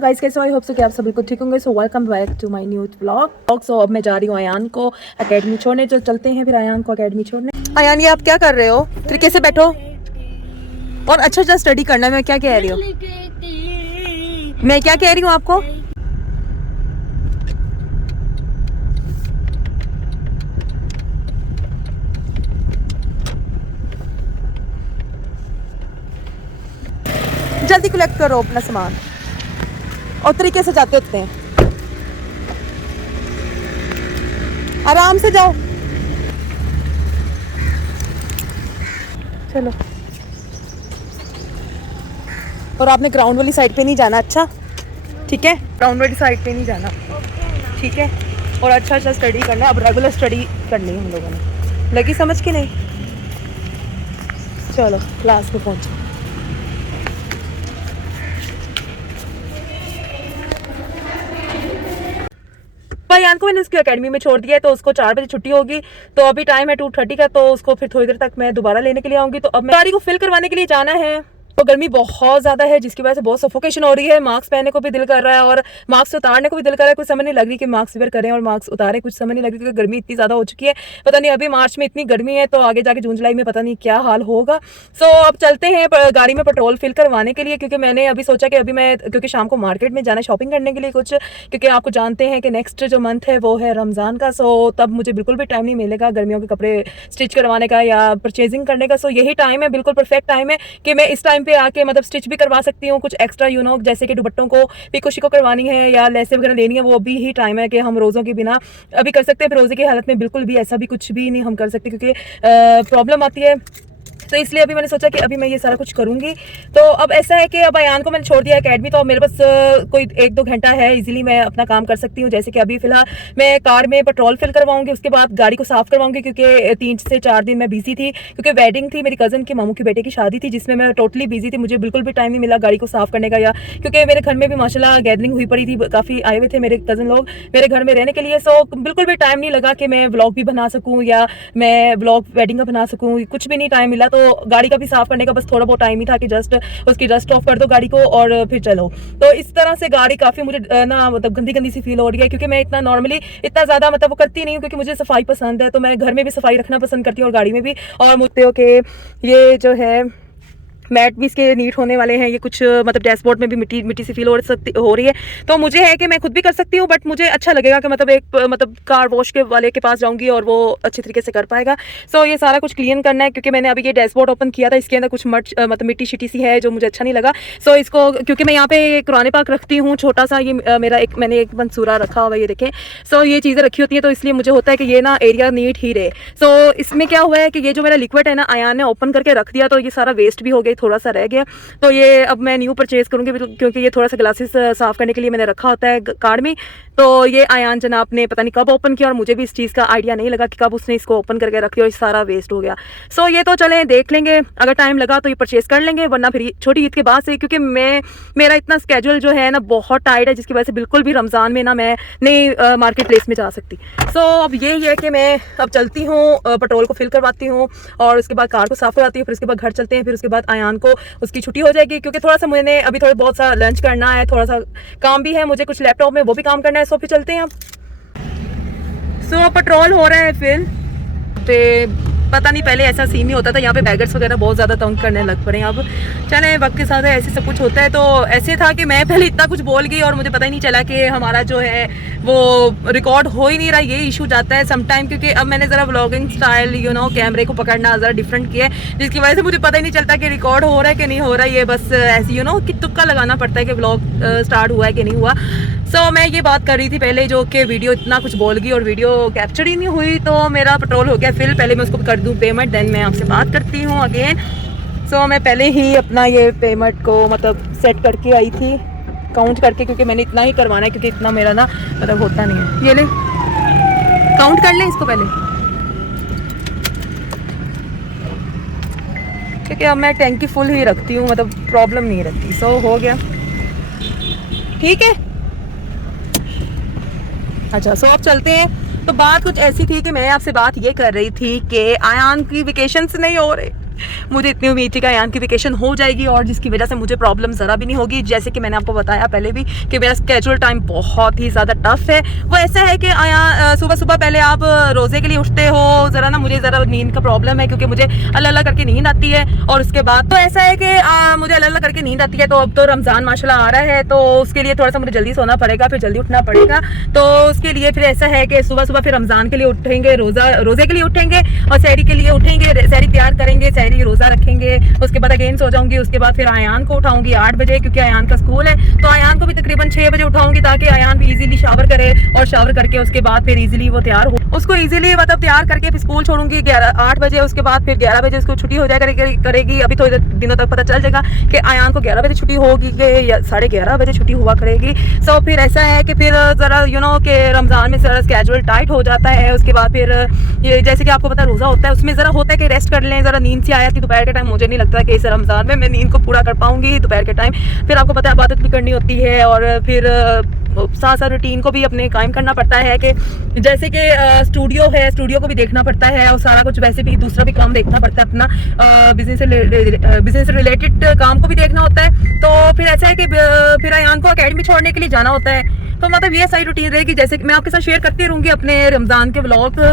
So guys कैसे हो? I hope so कि आप सब बिल्कुल ठीक होंगे। So welcome back to my new vlog. So अब मैं जा रही हूँ अयान को एकेडमी छोड़ने। जो चलते हैं फिर अयान को एकेडमी छोड़ने। अयान, ये आप क्या कर रहे हो? तरीके से बैठो और अच्छा अच्छा स्टडी करना। मैं क्या कह रही हूँ आपको? जल्दी कलेक्ट करो अपना सामान और तरीके से जाते होते हैं। आराम से जाओ। चलो। और आपने ग्राउंड वाली साइड पे नहीं जाना, अच्छा ठीक है? ग्राउंड वाली साइड पे नहीं जाना, ठीक है? और अच्छा अच्छा स्टडी करना। अब रेगुलर स्टडी करनी है हम लोगों ने। लगी समझ के नहीं? चलो क्लास में पहुंचो। अयान को मैंने उसकी एकेडमी में छोड़ दिया है, तो उसको 4 बजे छुट्टी होगी। तो अभी टाइम है 2:30 का, तो उसको फिर थोड़ी देर तक मैं दोबारा लेने के लिए आऊंगी। तो अब मैं गाड़ी को फिल करवाने के लिए जाना है। तो गर्मी बहुत ज़्यादा है जिसकी वजह से बहुत सफोकेशन हो रही है। मास्क पहनने को भी दिल कर रहा है और मास्क उतारने को भी दिल कर रहा है। कुछ समझ नहीं लग रही कि मास्क वेयर करें और मास्क उतारें, कुछ समझ नहीं लग रही क्योंकि गर्मी इतनी ज़्यादा हो चुकी है। पता नहीं अभी मार्च में इतनी गर्मी है तो आगे जाके जून जुलाई में पता नहीं क्या हाल होगा। सो अब चलते हैं गाड़ी में पेट्रोल फिल करवाने के लिए, क्योंकि मैंने अभी सोचा कि अभी मैं क्योंकि शाम को मार्केट में जाना शॉपिंग करने के लिए कुछ, क्योंकि आपको जानते हैं कि नेक्स्ट जो मंथ है वो है रमज़ान का। सो तब मुझे बिल्कुल भी टाइम नहीं मिलेगा गर्मियों के कपड़े स्टिच करवाने का या परचेजिंग करने का। सो यही टाइम है, बिल्कुल परफेक्ट टाइम है कि मैं इस टाइम पे आके मतलब स्टिच भी करवा सकती हूँ। कुछ एक्स्ट्रा जैसे कि दुपट्टों को पिको शिको करवानी है या लेसें वगैरह लेनी है, वो अभी ही टाइम है कि हम रोज़ों के बिना अभी कर सकते हैं। रोज़े की हालत में बिल्कुल भी ऐसा भी कुछ भी नहीं हम कर सकते क्योंकि प्रॉब्लम आती है। तो इसलिए अभी मैंने सोचा कि अभी मैं ये सारा कुछ करूँगी। तो अब ऐसा है कि अब अयान को मैंने छोड़ दिया एकेडमी, तो अब मेरे पास कोई 1-2 घंटा है, इजीली मैं अपना काम कर सकती हूँ। जैसे कि अभी फिलहाल मैं कार में पेट्रोल फिल करवाऊंगी, उसके बाद गाड़ी को साफ़ करवाऊंगी क्योंकि 3 से 4 दिन मैं बिजी थी क्योंकि वेडिंग थी मेरी कज़न की, मामू के बेटे की शादी थी जिसमें मैं टोटली बिजी थी। मुझे बिल्कुल भी टाइम नहीं मिला गाड़ी को साफ़ करने का, या क्योंकि मेरे घर में भी माशाल्लाह गैदरिंग हुई पड़ी थी, काफ़ी आए हुए थे मेरे कज़न लोग मेरे घर में रहने के लिए। सो बिल्कुल भी टाइम नहीं लगा कि मैं व्लॉग भी बना सकूँ या मैं व्लॉग वेडिंग का बना सकूँ, कुछ भी नहीं टाइम मिला। तो गाड़ी का भी साफ करने का बस थोड़ा बहुत टाइम ही था कि जस्ट उसकी डस्ट ऑफ कर दो गाड़ी को और फिर चलो। तो इस तरह से गाड़ी काफी मुझे ना मतलब गंदी गंदी सी फील हो रही है क्योंकि मैं इतना नॉर्मली इतना ज्यादा मतलब वो करती नहीं हूँ क्योंकि मुझे सफाई पसंद है। तो मैं घर में भी सफाई रखना पसंद करती हूँ और गाड़ी में भी। और मुझे ओके ये जो है मैट भी इसके नीट होने वाले हैं, ये कुछ मतलब डैशबोर्ड में भी मिट्टी मिट्टी सी फील हो रही है। तो मुझे है कि मैं खुद भी कर सकती हूँ, बट मुझे अच्छा लगेगा कि मतलब एक मतलब कार वॉश के वाले के पास जाऊंगी और वो अच्छी तरीके से कर पाएगा। सो ये सारा कुछ क्लीन करना है क्योंकि मैंने अभी ये डैशबोर्ड ओपन किया था, इसके अंदर कुछ मतलब मिट्टी शिट्टी सी है जो मुझे अच्छा नहीं लगा। सो इसको क्योंकि मैं यहाँ पे कुरान पाक रखती हूँ छोटा सा, ये मेरा मैंने एक मंसूरा रखा हुआ, ये देखें। सो ये चीज़ें रखी होती हैं तो इसलिए मुझे होता है कि ये ना एरिया नीट ही रहे। सो इसमें क्या हुआ है कि ये जो मेरा लिक्विड है ना अयान ने ओपन करके रख दिया, तो ये सारा वेस्ट भी हो गया, थोड़ा सा रह गया। तो ये अब मैं न्यू परचेज करूंगी क्योंकि ये थोड़ा सा ग्लासेस साफ करने के लिए मैंने रखा होता है कार में। तो ये अयान जनाब ने पता नहीं कब ओपन किया और मुझे भी इस चीज़ का आइडिया नहीं लगा कि कब उसने इसको ओपन करके रखी और ये सारा वेस्ट हो गया। सो ये तो चलें देख लेंगे, अगर टाइम लगा तो ये परचेज कर लेंगे, वरना फिर छोटी ईद के बाद से, क्योंकि मेरा इतना स्केड्यूल जो है ना बहुत टाइट है जिसकी वजह से बिल्कुल भी रमज़ान में ना मैं नहीं मार्केट प्लेस में जा सकती। सो अब यही है कि मैं अब चलती हूँ, पेट्रोल को फिल करवाती हूँ और उसके बाद कार को साफ करवाती हूँ, फिर उसके बाद घर चलते हैं। फिर उसके बाद अयान को उसकी छुट्टी हो जाएगी क्योंकि थोड़ा सा मैंने अभी थोड़ा बहुत सा लंच करना है, थोड़ा सा काम भी है मुझे कुछ लैपटॉप में, वो भी काम करना है। सो फिर चलते हैं अब। सो पेट्रोल हो रहा है फिल पे, पता नहीं पहले ऐसा सीन नहीं होता था, यहाँ पे बैगर्स वगैरह बहुत ज़्यादा तंग करने लग पड़े हैं। अब चलें, वक्त के साथ ऐसे सब कुछ होता है। तो ऐसे था कि मैं पहले इतना कुछ बोल गई और मुझे पता ही नहीं चला कि हमारा जो है वो रिकॉर्ड हो ही नहीं रहा। ये इशू जाता है समटाइम क्योंकि अब मैंने ज़रा व्लॉगिंग स्टाइल कैमरे को पकड़ना ज़रा डिफरेंट किया है, जिसकी वजह से मुझे पता ही नहीं चलता कि रिकॉर्ड हो रहा है कि नहीं हो रहा है। ये बस ऐसी कि तुक्का लगाना पड़ता है कि व्लॉग स्टार्ट हुआ है कि नहीं हुआ। सो मैं ये बात कर रही थी पहले जो कि वीडियो इतना कुछ बोल गई और वीडियो कैप्चर ही नहीं हुई। तो मेरा पेट्रोल हो गया फिल, पहले मैं उसको कर दूँ पेमेंट, देन मैं आपसे बात करती हूँ अगेन। सो मैं पहले ही अपना ये पेमेंट को मतलब सेट करके आई थी काउंट करके, क्योंकि मैंने इतना ही करवाना है क्योंकि इतना मेरा ना मतलब होता नहीं है। ये ले काउंट कर लें इसको पहले, क्योंकि अब मैं टैंकी फुल ही रखती हूँ, मतलब प्रॉब्लम नहीं रहती। सो हो गया, ठीक है। अच्छा सो अब चलते हैं। तो बात कुछ ऐसी थी कि मैं आपसे बात ये कर रही थी कि अयान की वेकेशंस नहीं हो रहे। मुझे इतनी उम्मीद थी कि अयान की वेकेशन हो जाएगी और जिसकी वजह से मुझे प्रॉब्लम ज़रा भी नहीं होगी। जैसे कि मैंने आपको बताया पहले भी कि मेरा स्केजुअल टाइम बहुत ही ज़्यादा टफ है। वो ऐसा है कि अयान सुबह सुबह पहले आप रोज़े के लिए उठते हो, ज़रा ना मुझे ज़रा नींद का प्रॉब्लम है क्योंकि मुझे अल्लाह अल्लाह करके नींद आती है। और उसके बाद तो ऐसा है कि मुझे अल्लाह अल्लाह करके नींद आती है। तो अब तो रमज़ान माशाल्लाह आ रहा है तो उसके लिए थोड़ा सा मुझे जल्दी सोना पड़ेगा, फिर जल्दी उठना पड़ेगा। तो उसके लिए फिर ऐसा है कि सुबह सुबह फिर रमज़ान के लिए उठेंगे, रोज़े के लिए उठेंगे और सहरी के लिए उठेंगे, सहरी तैयार करेंगे, सहरी रोज़ा रखेंगे। उसके बाद अगेन सो जाऊंगी। उसके बाद फिर अयान को उठाऊंगी 8 बजे क्योंकि अयान का स्कूल है। तो अयान को भी तकरीबन 6 बजे उठाऊंगी ताकि अयान भी इजीली शावर करे और शावर करके उसके बाद फिर इजीली वो तैयार हो। उसको इजीली मतलब तैयार करके फिर स्कूल छोड़ूंगी 8 बजे। उसके बाद फिर 11 बजे उसको छुट्टी हो जाए करेगी। अभी थोड़े दिनों तक पता चल जाएगा कि अयान को 11 बजे छुट्टी होगी या 11:30 बजे छुट्टी हुआ करेगी। सो फिर ऐसा है कि फिर ज़रा कि रमज़ान में ज़रा स्केजुअल टाइट हो जाता है। उसके बाद फिर ये जैसे कि आपको पता रोज़ा होता है, उसमें ज़रा होता है कि रेस्ट कर लें, ज़रा नींद से आया थी दोपहर के टाइम। मुझे नहीं लगता कि इस रमज़ान में मैं नींद को पूरा कर पाऊंगी दोपहर के टाइम। फिर आपको पता है इबादत भी करनी होती है और फिर साथ साथ रूटीन को भी अपने कायम करना पड़ता है कि जैसे कि स्टूडियो है, स्टूडियो को भी देखना पड़ता है और सारा कुछ वैसे भी दूसरा भी काम देखना पड़ता है, अपना बिजनेस से रिलेटेड काम को भी देखना होता है। तो फिर ऐसा है कि फिर अयान को अकेडमी छोड़ने के लिए जाना होता है। तो मतलब ये सारी रूटीन रहेगी। जैसे कि मैं आपके साथ शेयर करती रहूँगी, अपने रमज़ान के व्लॉग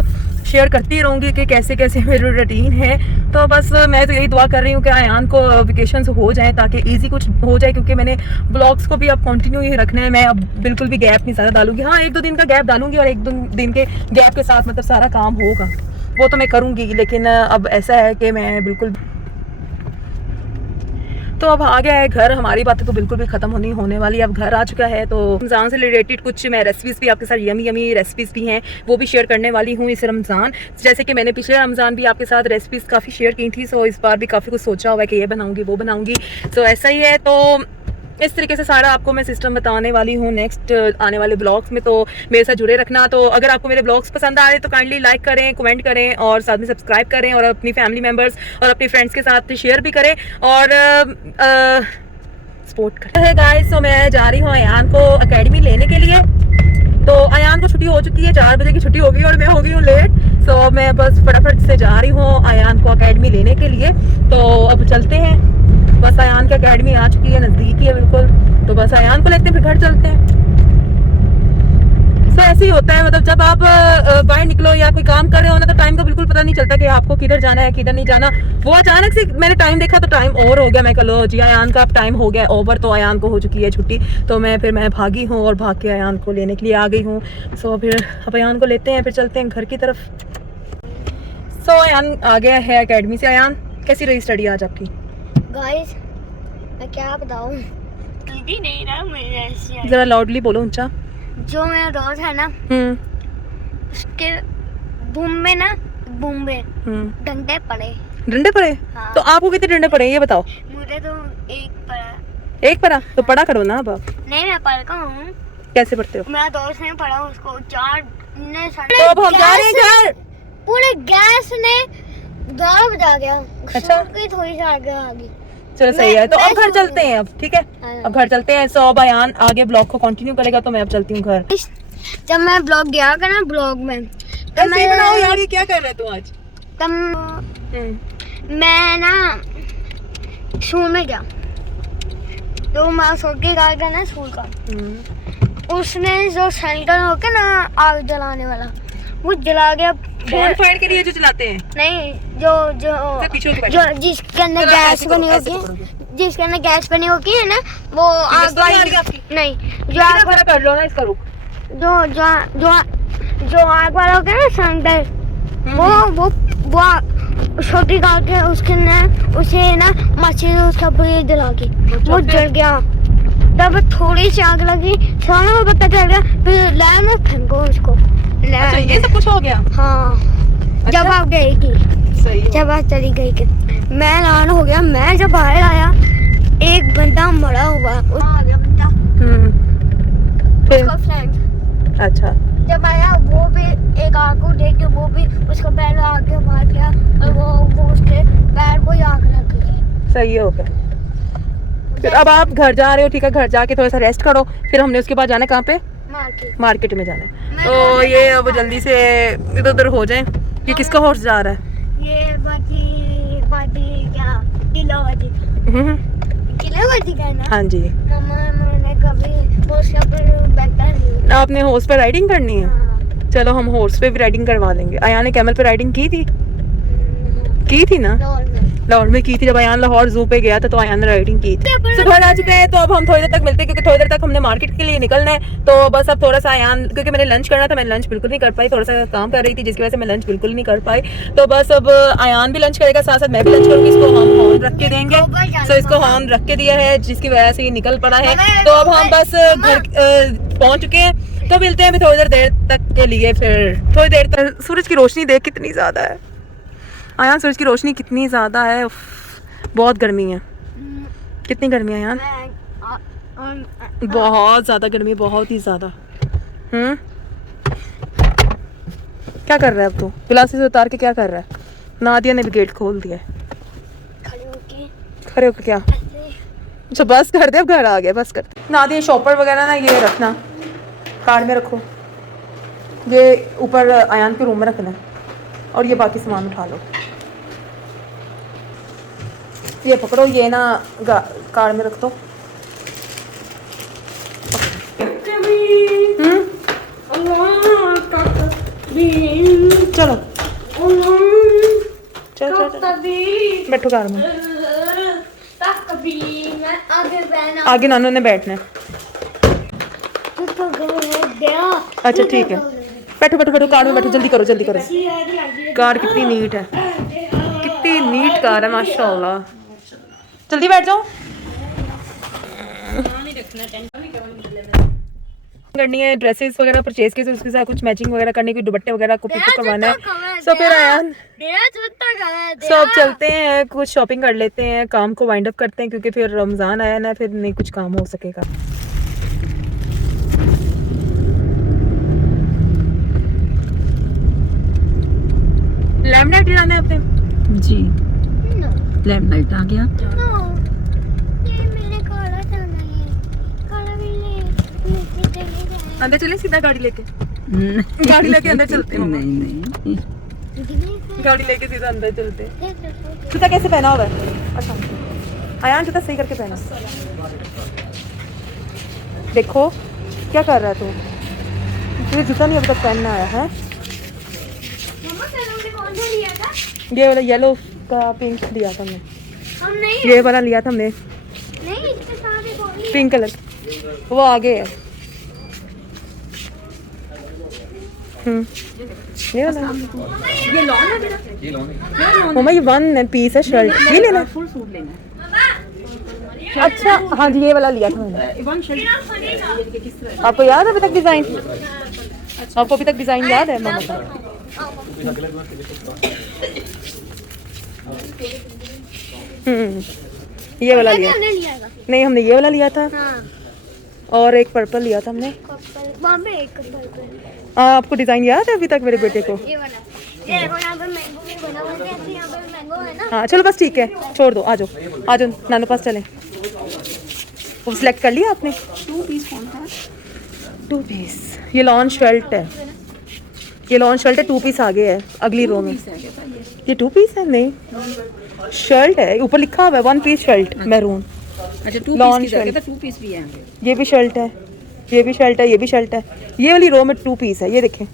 शेयर करती रहूँगी कि कैसे कैसे मेरी रूटीन है। तो बस मैं तो यही दुआ कर रही हूँ कि अयान को वेकेशन हो जाए ताकि इजी कुछ हो जाए, क्योंकि मैंने ब्लॉग्स को भी अब कंटिन्यू ही रखना है। मैं अब बिल्कुल भी गैप नहीं ज़्यादा डालूंगी। हाँ, 1-2 दिन का गैप डालूंगी और 1-2 दिन के गैप के साथ मतलब सारा काम होगा वो तो मैं करूँगी। लेकिन अब ऐसा है कि मैं बिल्कुल तो अब आ गया है घर। हमारी बातें तो बिल्कुल भी ख़त्म नहीं होने वाली। अब घर आ चुका है तो रमज़ान से रिलेटेड कुछ मैं रेसिपीज़ भी आपके साथ यमी रेसिपीज़ भी हैं वो भी शेयर करने वाली हूँ इस रमज़ान। जैसे कि मैंने पिछले रमज़ान भी आपके साथ रेसिपीज़ काफ़ी शेयर की थी। सो इस बार भी काफ़ी कुछ सोचा हुआ है कि ये बनाऊँगी वो बनाऊँगी। सो ऐसा ही है। तो इस तरीके से सारा आपको मैं सिस्टम बताने वाली हूँ नेक्स्ट आने वाले ब्लॉग्स में। तो मेरे साथ जुड़े रखना। तो अगर आपको मेरे ब्लॉग्स पसंद आ रहे तो काइंडली लाइक करें, कमेंट करें और साथ में सब्सक्राइब करें और अपनी फैमिली मेम्बर्स और अपने फ्रेंड्स के साथ शेयर भी करें और सपोर्ट करें। गाइस, तो मैं जा रही हूँ अयान को अकेडमी लेने के लिए। तो अयान को छुट्टी हो चुकी है, 4 बजे की छुट्टी हो गई और मैं हो गई हूँ लेट। सो मैं बस फटाफट से जा रही हूँ अयान को अकेडमी लेने के लिए। तो अब चलते हैं। बस अयान की अकेडमी आ चुकी है, नज़दीक ही है बिल्कुल। तो बस अयान को लेते हैं फिर घर चलते हैं। तो ऐसे ही होता है, मतलब जब आप बाहर निकलो या कोई काम कर रहे हो ना तो टाइम का बिल्कुल पता नहीं चलता कि आपको किधर जाना है किधर नहीं जाना। वो अचानक से मैंने टाइम देखा तो टाइम ओवर हो गया। मैं कलो जी अयान का अब टाइम हो गया ओवर। तो अयान को हो चुकी है छुट्टी। तो मैं भागी हूँ और भाग के अयान को लेने के लिए आ गई हूँ। सो फिर अब अयान को लेते हैं फिर चलते हैं घर की तरफ। सो अयान आ गया है अकेडमी से। अयान, कैसी रही स्टडी आज आपकी? गाइस, मैं क्या बताऊं, नहीं रहा मेरे। जरा लाउडली बोलो, ऊंचा। जो मेरा दोस्त है ना उसके बूम में डंडे पड़े। डंडे पड़े? हाँ। तो आपको कितने डंडे पड़े ये बताओ? मुझे तो एक पड़ा। तो पढ़ा करो ना अब। नहीं, मैं पढ़ता हूँ। कैसे पढ़ते हो? मेरा दोस्त ने पढ़ा, उसको 4 ने तो अब हम जा रहे हैं घर। पूरे गैस ने 12 बजा गया। अच्छा, थोड़ी सी आगे आ गई। चलो सही है। तो अब घर चलते हैं अब, ठीक है? हाँ। अब घर चलते हैं। सो अब अयान आगे ब्लॉग को कंटिन्यू करेगा तो मैं अब चलती हूँ घर। जब मैं ब्लॉग गया करना ब्लॉग में तो मैं बताओ यार, ये क्या कर रहे तू आज? तब मैं ना स्कूल में गया तो मैं छोटी गाय का ना स्कूल का उसने जो सेंटर होके ना आग जलाने वाला वो जला गया। फायर के लिए जो चलाते हैं? नहीं, जो जिसके अंदर गैस बनी होती है ना वो आग नहीं, जो आग वाला कर लो ना इसका रुक। जो आग वाला होता है ना सेंटर वो छोटी गाँव के उसके ना उसे ना मच्छी उसका पूरी जला के वो जल गया। तब थोड़ी सी आग लगी, सारा को पता चल गया। फिर लैब में फेंको उसको। अच्छा, ये सब कुछ हो गया? हाँ। अच्छा? जब आप गई थी, सही जब आप चली गई थी, मैं लान हो गया। मैं जब बाहर आया एक बंदा मरा हुआ आ गया बंदा। उसका फ्रेंड। अच्छा। जब आया वो भी एक आग को देख के वो भी उसका पैर आगे मार गया और वो उसके पैर को आग लग गई। सही हो गया। फिर अब आप घर जा रहे हो, ठीक है? घर जाके थोड़ा सा रेस्ट करो। फिर हमने उसके बाद जाना कहाँ पे? मार्केट में जाना है। तो ये अब जल्दी से इधर उधर हो जाए। ये किसका हॉर्स जा रहा है? ये बाटी गिलावटी गिलावटी का ना। हाँ जी, मम्मा मैंने कभी हॉर्स पर बैठा नहीं। आपने हॉर्स पे राइडिंग करनी है? हाँ। चलो हम हॉर्स पे भी राइडिंग करवा देंगे। अयान ने कैमल पे राइडिंग की थी ना? लाहौर में की थी, जब अयान लाहौर जू पे गया था तो अयान ने राइडिंग की थी। तो घर आ चुके हैं, तो अब हम थोड़ी देर तक मिलते हैं क्योंकि थोड़ी देर तक हमने मार्केट के लिए निकलना है। तो बस अब थोड़ा सा अयान, क्योंकि मैंने लंच करना था, मैं लंच बिल्कुल नहीं कर पाई, थोड़ा सा काम कर रही थी जिसकी वजह से मैं लंच बिल्कुल नहीं कर पाई। तो बस अब अयान भी लंच करेगा, साथ साथ मैं भी लंच करूँगी। इसको हम हॉर्न रख के देंगे, तो इसको हॉर्न रख के दिया है जिसकी वजह से ये निकल पड़ा है। तो अब हम बस घर पहुँच चुके हैं, तो मिलते हैं अभी थोड़ी देर तक के लिए। फिर थोड़ी देर तक सूरज की रोशनी देख कितनी ज़्यादा है अयान, सूरज की रोशनी कितनी ज़्यादा है। उफ, बहुत गर्मी है। कितनी गर्मी है यार? बहुत ज़्यादा गर्मी, बहुत ही ज़्यादा। क्या कर रहा है अब तू? ग्लासेस उतार के क्या कर रहा है? नादिया ने भी गेट खोल दिया है। खड़े होके क्या? अच्छा बस कर दे, अब घर आ गया, बस कर दे। नादिया शॉपर वगैरह ना ये रखना, कार में रखो, ये ऊपर अयान के रूम में रखना है, और ये बाकी सामान उठा लो। ये पकड़ो, ये ना कार में रख दो। चलो चल बैठो कार में। आगे नानू ने बैठना है। अच्छा ठीक है, बैठो बैठो बैठो कार में बैठो, जल्दी करो जल्दी करो। कार कितनी नीट है, कितनी नीट कार है माशाल्लाह। जल्दी बैठ जाओ। करनी है ड्रेसेस वगैरह परचेज की, उसके साथ कुछ मैचिंग वगैरह करने की, दुपट्टे वगैरह को पिक करवाना है। सो फिर अयान सब चलते हैं, कुछ शॉपिंग कर लेते हैं, काम को वाइंड अप करते हैं क्योंकि फिर रमज़ान आया ना, फिर नहीं कुछ काम हो सकेगा। लैम्प लाइट जलाना है आपने? जी लैम्प लाइट आ गया। अंदर चले सीधा गाड़ी लेके? गाड़ी लेके अंदर चलते हैं। नहीं गाड़ी लेके सीधा अंदर चलते हैं। जूता कैसे पहना हुआ है? अच्छा अयान जूता सही करके पहना। देखो क्या कर रहा है तू? तुझे जूता नहीं अभी तक पहनना आया है? ये वाला येलो का पिंक लिया था हमने। ये वाला लिया था हमने पिंक कलर, वो आगे है। ये वाला ये लॉन है मेरा, मम्मा ये वन पीस है शर्ट, ये लेना है? फुल सूट लेना है। अच्छा हाँ जी, ये वाला लिया था मैंने। वन शर्ट आपको याद है अभी तक डिजाइन? आपको अभी तक डिजाइन याद है मामा का? ये वाला लिया नहीं, हमने ये वाला लिया था और एक पर्पल लिया था हमने। आपको डिजाइन याद है अभी तक मेरे बेटे को? हाँ चलो बस ठीक है, छोड़ दो, आ जाओ आ जाओ नानू पास चलें। वो सिलेक्ट कर लिया आपने? 2 पीस कौन था? 2 पीस, ये लॉन शर्ट है, ये लॉन शर्ट है, 2 पीस आगे है अगली रो में। ये 2 पीस है? नहीं शर्ट है, ऊपर लिखा हुआ है 1 पीस शर्ट मैरून। अच्छा 2 लॉन पीस की जगह शर्ट। 2 पीस भी है। ये भी शर्ट है, ये भी शर्ट है, ये भी शर्ट है। ये वाली रो में 2 पीस है, ये देखें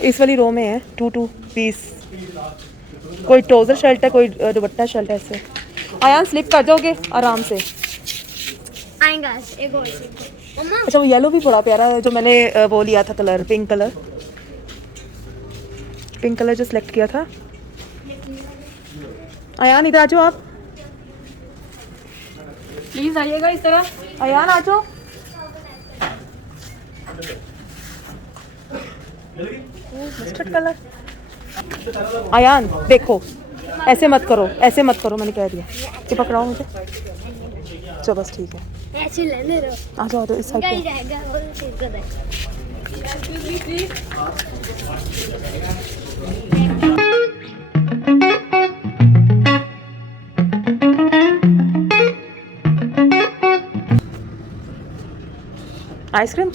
इस वाली रो में है 2 पीस। कोई ट्राउजर शर्ट है, कोई दुपट्टा शर्ट है ऐसे। आयान स्लिप कर जाओगे आराम से। आएगा एक और मम्मा। अच्छा वो येलो भी बड़ा प्यारा है जो मैंने वो लिया था कलर, पिंक कलर जो सिलेक्ट किया था। आयान इधर आ जाओ आप, प्लीज आइएगा इस तरह। अयान आ जाओ। Mustard colour. अयान देखो ऐसे मत करो, ऐसे मत करो, मैंने कह दिया। ये पकड़ाओ मुझे, चलो बस ठीक है, ऐसे लेने दो। आ जाओ तो इस साइड पे। आइसक्रीम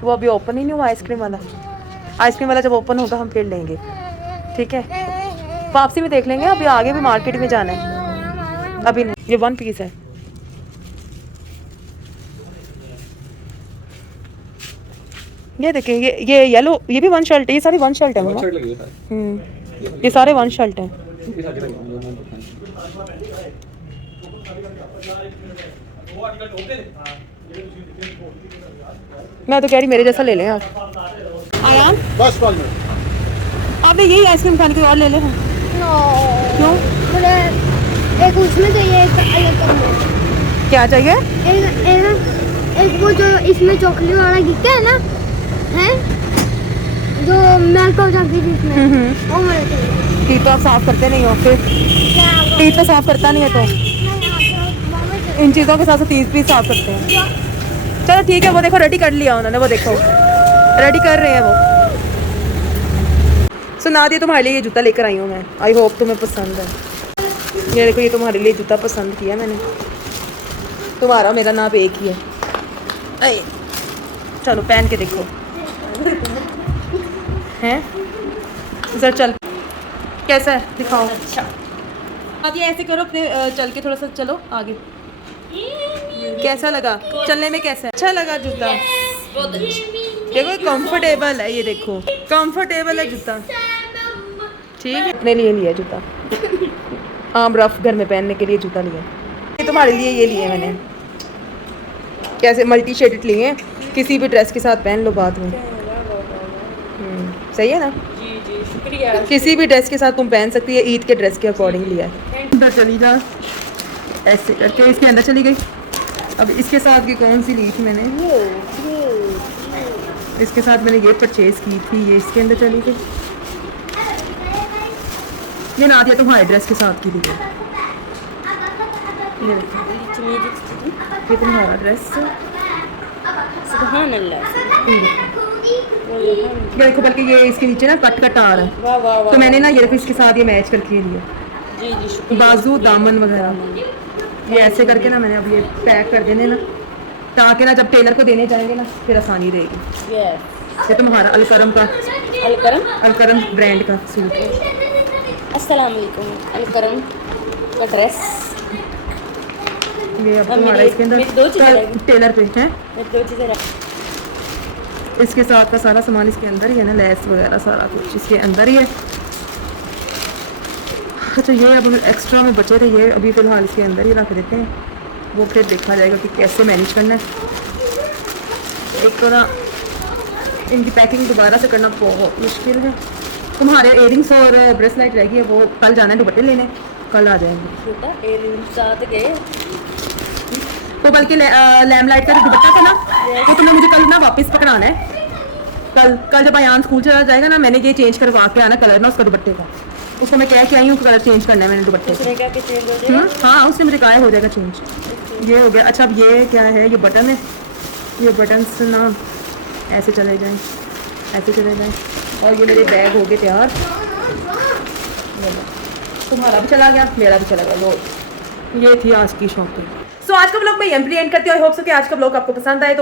वो अभी ओपन ही नहीं हुआ, आइसक्रीम वाला जब ओपन होगा हम फिर लेंगे, ठीक है? वापसी में देख लेंगे, अभी आगे भी मार्केट में जाना है, अभी नहीं। ये 1 पीस है। ये देखें, ये येलो, ये भी 1 शर्ट है, ये सारी 1 शर्ट है मम्मा। ये सारे 1 शर्ट हैं। मैं तो कह रही मेरे जैसा ले लें आप। आयान बस 5 मिनट। आपने यही आइसक्रीम खाने कोई और ले लें। नो क्यों? मुझे एक उसमें चाहिए, एक अलग करना। क्या चाहिए? एक वो जो इसमें चॉकलेट वाला गिफ्ट है ना, है जो मेल्ट हो जाती है जिसमें, वो मुझे चाहिए। टीथ तो आप साफ करते नहीं हो, फिर टीथ तो साफ करता नहीं है तो इन चीज़ों के साथ साथ टीथ भी साफ करते हैं। चलो ठीक है, वो देखो रेडी कर लिया उन्होंने, वो देखो रेडी कर रहे हैं वो। सुना दिया, तुम्हारे लिए ये जूता लेकर आई हूँ मैं, आई होप तुम्हें पसंद है। ये देखो, ये तुम्हारे लिए जूता पसंद किया मैंने, तुम्हारा मेरा नाप एक ही है। अरे चलो पहन के देखो हैं, सर चल कैसा है दिखाओ। अच्छा अब ये ऐसे करो अपने, चल के थोड़ा सा चलो आगे। कैसा लगा चलने में, कैसा है? अच्छा लगा जूता? देखो कंफर्टेबल है, ये देखो कंफर्टेबल है जूता, ठीक है। अपने लिए लिया जूता, आम रफ घर में पहनने के लिए जूता लिया। ये तुम्हारे लिए ये लिए मैंने, कैसे मल्टी शेडेड लिए हैं, किसी भी ड्रेस के साथ पहन लो बाद में। सही है ना? जी जी शुक्रिया। किसी भी ड्रेस के साथ तुम पहन सकती है, ईद के ड्रेस के अकॉर्डिंग लिया है। अंदर चली जा, ऐसे करके इसके अंदर चली गई। अब इसके साथ की कौन सी ली थी मैंने, इसके साथ मैंने ये परचेज की थी, ये इसके अंदर चली गई। ये ना दिया तुम्हारे ड्रेस के साथ की ली गई। ये देखो, ये तुम्हारा ड्रेस, सुभान अल्लाह। ये देखो, बल्कि ये इसके नीचे ना कट कट आ रहा है, वाह वाह वाह। तो मैंने ना ये देखो इसके साथ ये मैच करके ये लिया। जी जी शुक्रिया। बाजू दामन वगैरह ये ऐसे करके ना मैंने अब ये पैक कर देने ना, ताकि ना जब टेलर को देने जाएंगे ना फिर आसानी रहेगी। यस। ये तुम्हारा अलकरम का, अलकरम ब्रांड का सूट है। अस्सलाम वालेकुम। अलकरम का ड्रेस ये अब अब तुम्हारा मेरी- इसके अंदर मेरी दो चीज़ें रहेगी। टेलर पे है। मैं 2 चीज़ें रख। इसके साथ का सारा सामान इसके अंदर ही है ना, लेस वगैरह सारा कुछ इसके अंदर ही है। अच्छा ये अब एक्स्ट्रा में बचे थे, ये अभी फ़िलहाल इसके अंदर ही रख देते हैं, वो फिर देखा जाएगा कि कैसे मैनेज करना है। एक तो ना इनकी पैकिंग दोबारा से करना बहुत मुश्किल है। तुम्हारे इयरिंग्स और ब्रेसलेट रहेगी है, वो कल जाना है दुपट्टे लेने, कल आ जाएंगे। बेटा एयरिंग साथ गए। तो बल्कि लैमलाइट का जो दुपट्टा था ना, तो तुमने मुझे कल ना वापस पकड़ाना है। कल जब आयान स्कूल चला जाएगा ना, मैंने ये चेंज करवा के आना कलर ना उसका दुपट्टे का, उसको मैं कह के आई हूँ कलर चेंज करना है मैंने दुपट्टे उसने क्या कि चेंज हो जाएगा। हाँ उसने मुझे कहा हो जाएगा चेंज। ये हो गया। अच्छा अब ये क्या है, ये बटन है, ये बटन ना ऐसे चले जाएं, ऐसे चले जाएं। और ये मेरे बैग हो गए तैयार, तुम्हारा भी चला गया, मेरा भी चला गया। लो ये थी आज की शॉपिंग। सो आज का ब्लॉग मैं यहीं एंड करती हूँ। आई होप सो कि आज का ब्लॉग आपको पसंद आए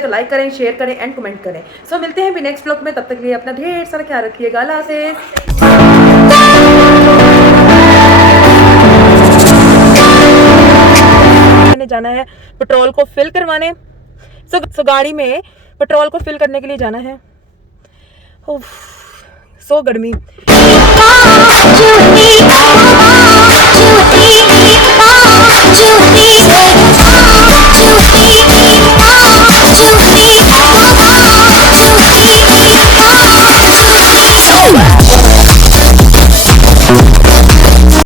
तो लाइक करें, शेयर करें एंड कमेंट करें। सो मिलते हैं भी नेक्स्ट ब्लॉग में, तब तक के लिए अपना ढेर सारा ख्याल रखिएगा। अल्लाह हाफ़िज़। मैंने जाना है पेट्रोल को फिल करवाने, सो गाड़ी में पेट्रोल को फिल करने के लिए जाना है। सो गर्मी।